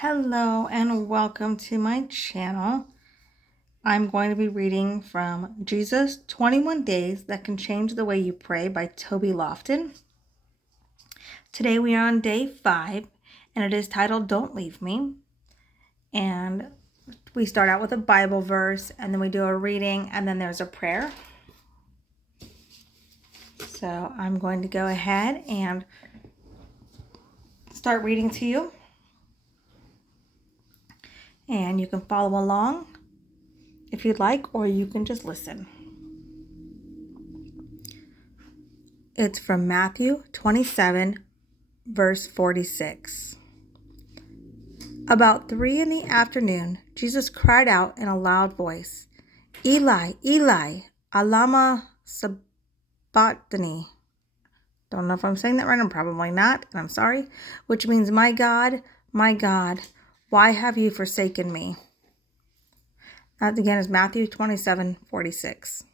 Hello and welcome to my channel. I'm going to be reading from Jesus 21 Days That Can Change the Way You Pray by Toby Lofton. Today we are on day 5 and it is titled Don't Leave Me. And we start out with a Bible verse and then we do a reading and then there's a prayer. So I'm going to go ahead and start reading to you. And you can follow along if you'd like, or you can just listen. It's from Matthew 27, verse 46. About 3 in the afternoon, Jesus cried out in a loud voice, Eli, Eli, lama sabachthani. Don't know if I'm saying that right. I'm probably not, and I'm sorry. Which means, my God, why have you forsaken me? That again is Matthew 27:46.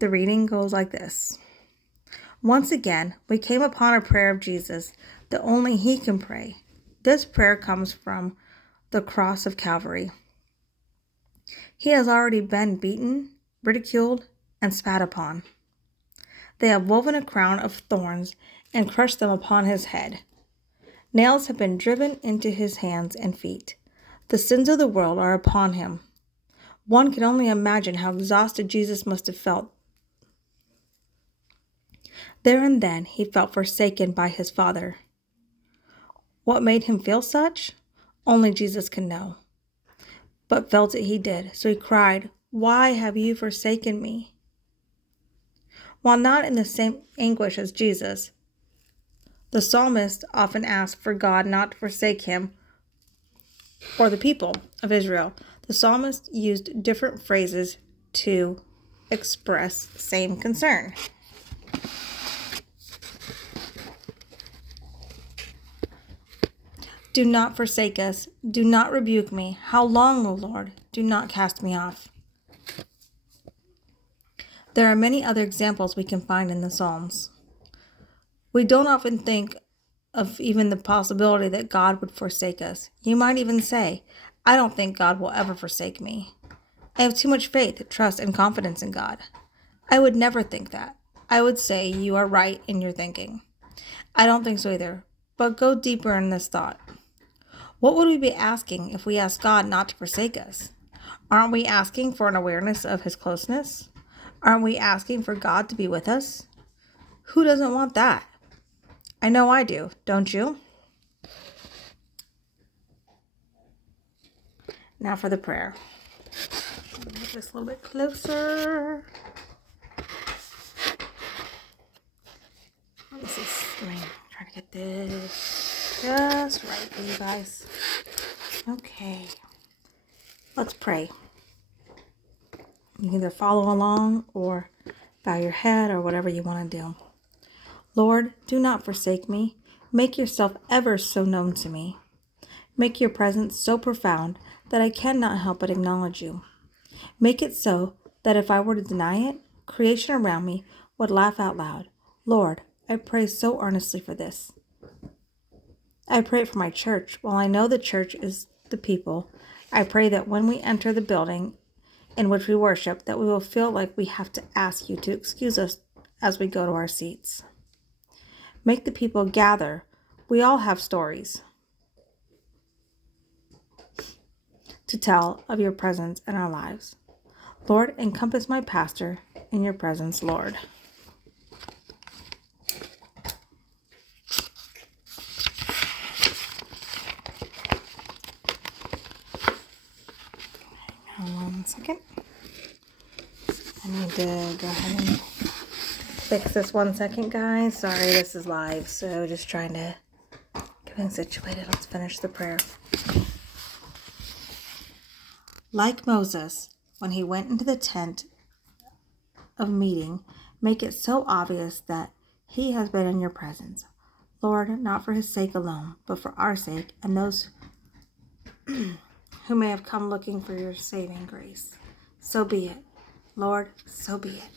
The reading goes like this. Once again, we came upon a prayer of Jesus that only he can pray. This prayer comes from the cross of Calvary. He has already been beaten, ridiculed, and spat upon. They have woven a crown of thorns and crushed them upon his head. Nails have been driven into his hands and feet. The sins of the world are upon him. One can only imagine how exhausted Jesus must have felt. There and then he felt forsaken by his Father. What made him feel such? Only Jesus can know. But felt it he did, so he cried, Why have you forsaken me? While not in the same anguish as Jesus, the psalmist often asked for God not to forsake him or the people of Israel. The psalmist used different phrases to express the same concern. Do not forsake us. Do not rebuke me. How long, O Lord? Do not cast me off. There are many other examples we can find in the Psalms. We don't often think of even the possibility that God would forsake us. You might even say, I don't think God will ever forsake me. I have too much faith, trust, and confidence in God. I would never think that. I would say you are right in your thinking. I don't think so either, but go deeper in this thought. What would we be asking if we asked God not to forsake us? Aren't we asking for an awareness of his closeness? Aren't we asking for God to be with us? Who doesn't want that? I know I do, don't you? Now for the prayer. Get this a little bit closer. Let me try to get this just right for you guys. Okay. Let's pray. You can either follow along or bow your head or whatever you want to do. Lord, do not forsake me. Make yourself ever so known to me. Make your presence so profound that I cannot help but acknowledge you. Make it so that if I were to deny it, creation around me would laugh out loud. Lord, I pray so earnestly for this. I pray for my church. While I know the church is the people, I pray that when we enter the building in which we worship, that we will feel like we have to ask you to excuse us as we go to our seats. Make the people gather. We all have stories to tell of your presence in our lives. Lord, encompass my pastor in your presence, Lord. Hang on 1 second. I need to go ahead and fix this 1 second, guys. Sorry, this is live, so just trying to get things situated. Let's finish the prayer. Like Moses, when he went into the tent of meeting, make it so obvious that he has been in your presence. Lord, not for his sake alone, but for our sake and those who may have come looking for your saving grace. So be it. Lord, so be it.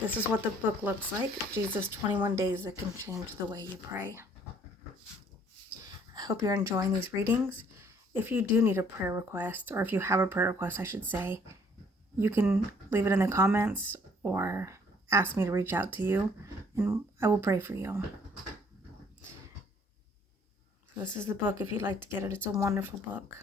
This is what the book looks like. Jesus 21 Days That Can Change the Way You Pray. hope you're enjoying these readings. If you do need a prayer request, or if you have a prayer request, I should say, you can leave it in the comments or ask me to reach out to you, and I will pray for you. So this is the book if you'd like to get it. It's a wonderful book.